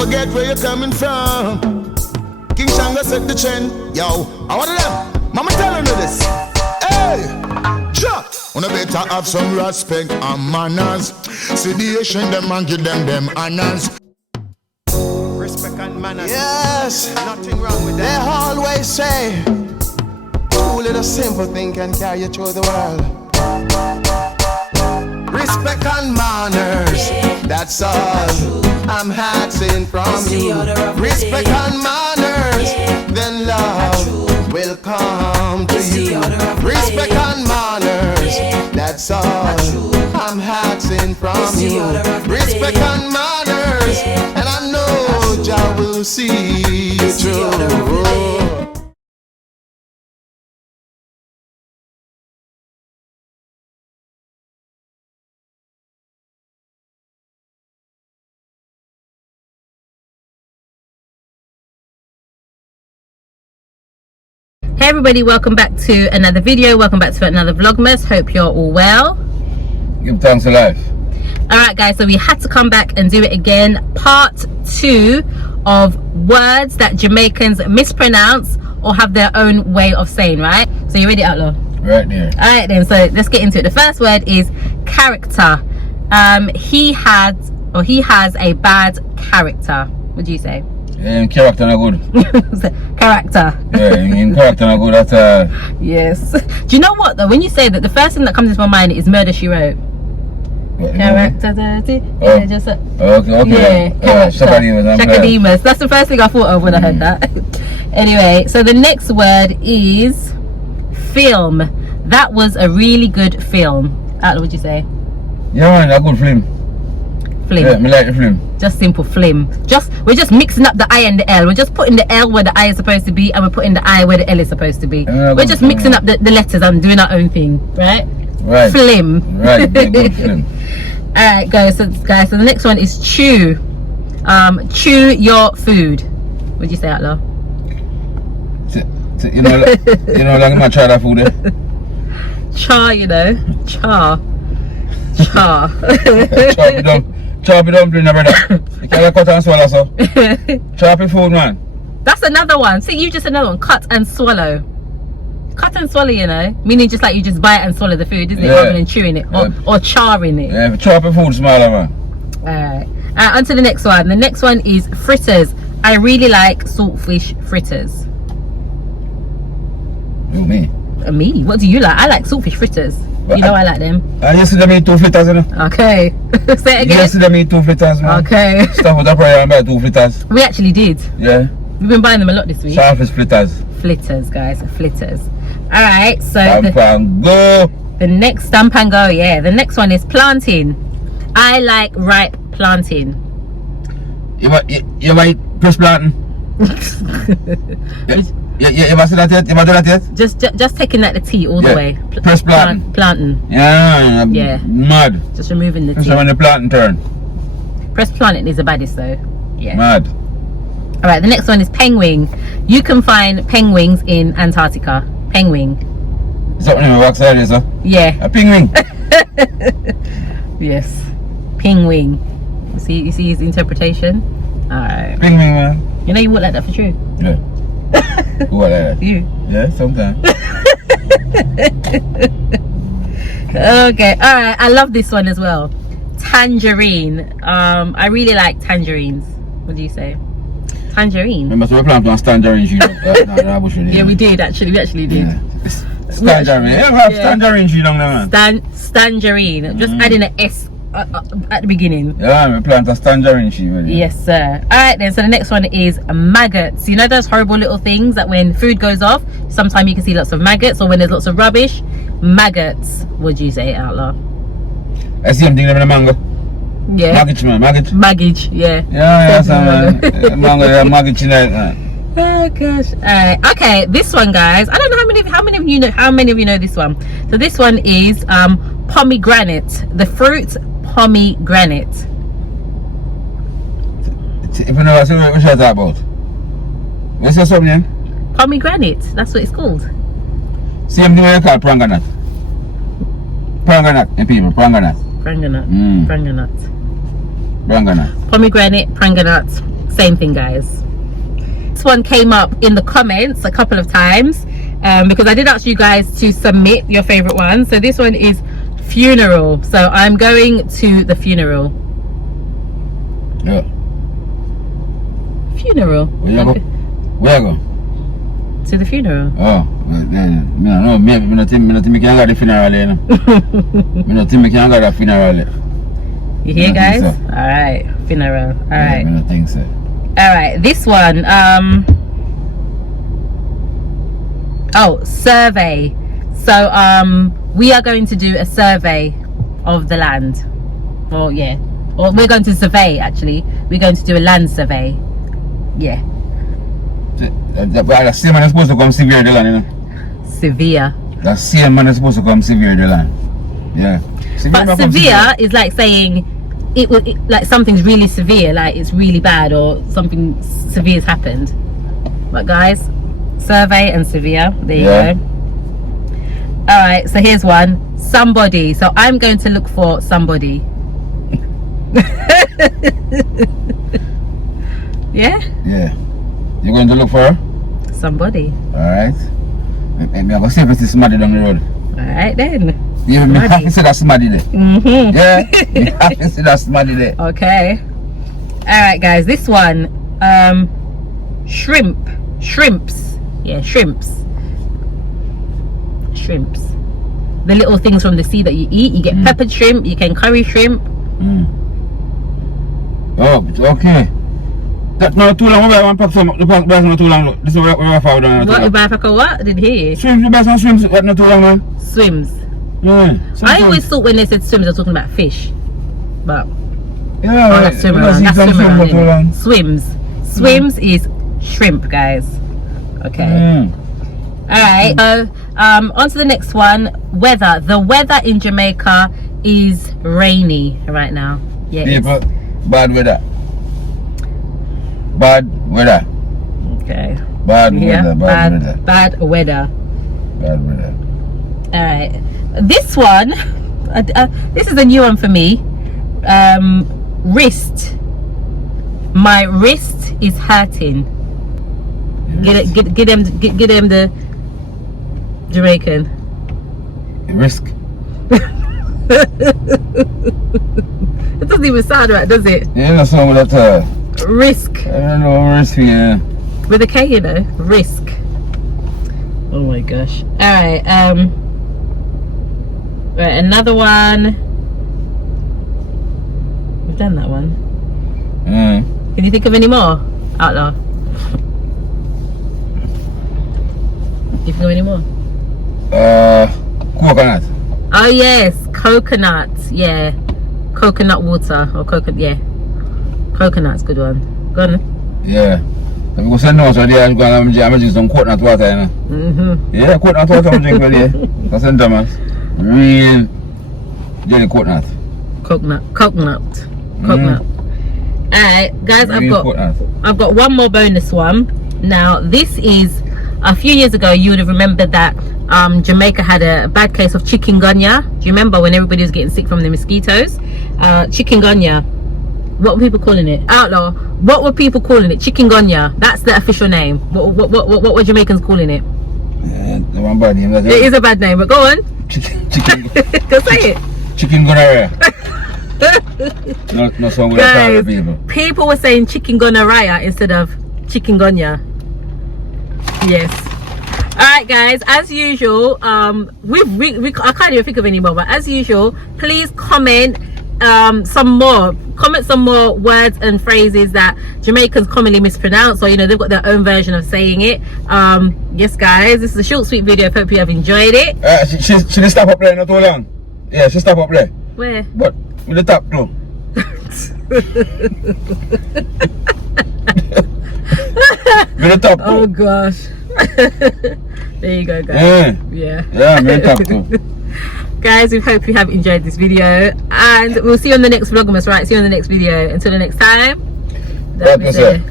forget where you're coming from. King Shango set the trend. Yo, I want them. Mama telling you this. Hey, drop. Wanna better have some respect and manners. See the Asian them and give them honors. Respect and manners. Yes, Nothing wrong with they that. always say, two little simple thing can carry you through the world. Respect and manners, that's all I'm asking from you. Respect and manners, then love will come to you. Respect and manners, that's all I'm asking from you. Respect and manners, and I know Jah will see you through. Hey everybody, welcome back to another video, welcome back to another Vlogmas. Hope you're all well. Give thanks to life. Alright guys, so we had to come back and do it again. Part 2 of words that Jamaicans mispronounce or have their own way of saying, right? So you ready, Outlaw? Right there. Alright then, so let's get into it. The first word is character. He has a bad character. What do you say? Character not good. Character. Yeah, in character not good. That's Yes. Do you know what though? When you say that, the first thing that comes into my mind is Murder She Wrote. Character dirty. Yeah, just okay. Yeah, Shakademus. That's the first thing I thought of when I heard that. Anyway, so the next word is film. That was a really good film. What would you say? Yeah man, a good film. Flim. Yeah, me like the film. Just simple flim. We're just mixing up the I and the L. We're just putting the L where the I is supposed to be, and we're putting the I where the L is supposed to be. We're just mixing up the letters and doing our own thing, right? Right. Flim. Right. Good film. Alright guys, so the next one is chew. Chew your food. What'd you say, Outlaw? You know, like my try that food. Eh? Char, you know. Char. Chop it up, brother. You can't cut and swallow, so. Chop it food, man. That's another one. See, you just another one. Cut and swallow. Cut and swallow, you know, meaning just like you just bite and swallow the food, isn't it? Rather than chewing it or charring it. Yeah, chop it food smaller, man. Alright. On to the next one. The next one is fritters. I really like saltfish fritters. You, me? Me? What do you like? I like saltfish fritters. You know I like them. You see them eat 2 fritters, you know? Okay. Say it again. You see them eat 2 fritters, man. Okay. Stop with the prayer and buy 2 fritters. We actually did. Yeah. We've been buying them a lot this week. Saltfish fritters. Flitters, guys. Flitters. Alright, so the next stamp and go, yeah. The next one is planting. I like ripe planting. You might press planting. You ever see that yet? You ever do that yet? Just taking that the T all the way. Press planting. Planting. Yeah. Mad. Just removing the T. So when the planting turn. Press planting is the baddest though. Yeah. Mad. Alright, the next one is penguin. You can find penguins in Antarctica. Penguin. Is that one in the wax area, sir? Yeah. A penguin. Yes. Penguin. You see his interpretation? Alright. Penguin, man. You know you would like that for true? Yeah. Who like that? You. Yeah, sometimes. Okay, alright. I love this one as well. Tangerine. I really like tangerines. What do you say? Tangerine. Remember, so we planned on tangerine. Yeah, we did actually. We actually did. Yeah. Tangerine. Yeah, we have tangerine tree down there, man. Tangerine. Just adding an S at the beginning. Yeah, we plant a tangerine tree. Really. Yes, sir. Alright then, so the next one is maggots. You know those horrible little things that when food goes off, sometimes you can see lots of maggots, or when there's lots of rubbish? Maggots. Would you say it out loud? I see them thing in the mango. Yeah. Maggot, man. Maggot. Maggage, yeah. Yeah, man. Mango, yeah, maggot in that, man. Oh gosh. Alright. Okay, this one, guys. I don't know how many of you know this one. So this one is pomegranate. The fruit pomegranate. If you never see what you're talking about. What's your surname? Pomegranate. That's what it's called. Same thing you call pranganat. Pranganat in people. Pranganat. Pranganat. Mm. Pranganat. Branganat. Pomegranate, pranganut, same thing, guys. This one came up in the comments a couple of times because I did ask you guys to submit your favorite one. So this one is funeral. So I'm going to the funeral. Yeah. Funeral. Where you go? Where you go? To the funeral. Oh, no, me not think me can go to the funeral, you know. Me not think me can go to the funeral. You hear, I guys? think so. All right, funeral. All right. I don't think so. All right, this one. Oh, survey. So we are going to do a survey of the land. Well, yeah. Or we're going to survey, actually. We're going to do a land survey. Yeah. The same man is supposed to come severe the land, you know. Severe. The same man is supposed to come severe the land. Yeah. But severe is like saying it was like something's really severe, like it's really bad or something severe has happened. But guys, survey and severe, there you go. All right, so here's one. Somebody. So I'm going to look for somebody. Yeah? Yeah. You're going to look for her? Somebody. Alright. I'm going to see if it's somebody down the road. Alright then. You have to see that somebody there. Yeah? You have to see that somebody there. Okay. Alright guys, this one. Shrimp. Shrimps. Yeah, shrimps. Shrimps. The little things from the sea that you eat. You get peppered shrimp, you can curry shrimp. Oh, okay. That's not too long. I want to pack some. The pack not too long. This is where I found out. What? You buy a what? I didn't hear you. Swims, you buy some swims. What not too long, man? Swims. Yeah. I always thought when they said swims, they're talking about fish. But yeah, oh, that's swim around. That's swim around. Swims. Swims is shrimp, guys. Okay. Alright. So on to the next one. Weather. The weather in Jamaica is rainy right now. Yeah. People, bad weather. Bad weather. Okay. Bad Yeah, weather. Bad weather. bad weather. Bad weather. All right, this one, this is a new one for me. Wrist. My wrist is hurting. Yes. Get them the Jamaican. Risk. It doesn't even sound right, does it? You know some of that. Risk. I don't know risk. Yeah. With a K, you know. Risk. Oh my gosh. All right. Right, another one. We've done that one. Can you think of any more? Outlaw. If you know any more. Coconut. Oh yes, coconut. Yeah, coconut water or coconut. Yeah, coconut's a good one. Go on. Yeah. Because I know so they are going to drink some coconut water, you know. Yeah, coconut water I'm drinking there. That's in Thomas. Real jelly coconut. Coconut. Alright, guys, I've got one more bonus one. Now, this is a few years ago. You would have remembered that Jamaica had a bad case of chikungunya. Do you remember when everybody was getting sick from the mosquitoes? Chikungunya. What were people calling it? Outlaw. What were people calling it? Chikungunya. That's the official name. What were Jamaicans calling it? The one bad name. It is a bad name, but go on. Chicken. Go say it. Chikungunya. No song with Guys, people. People were saying chikungunya instead of chikungunya. Yes. Alright guys, as usual, I can't even think of any more, but as usual, please comment some more words and phrases that Jamaicans commonly mispronounce, or you know, they've got their own version of saying it. Yes guys, this is a short sweet video. I hope you have enjoyed it. She didn't stop up there not too long. Yeah, she stopped up there. Where? But with the top too. With the top too. Oh gosh. There you go guys. Yeah. Yeah, with the top too. Guys, we hope you have enjoyed this video, and we'll see you on the next Vlogmas, right? See you on the next video. Until the next time, That was it.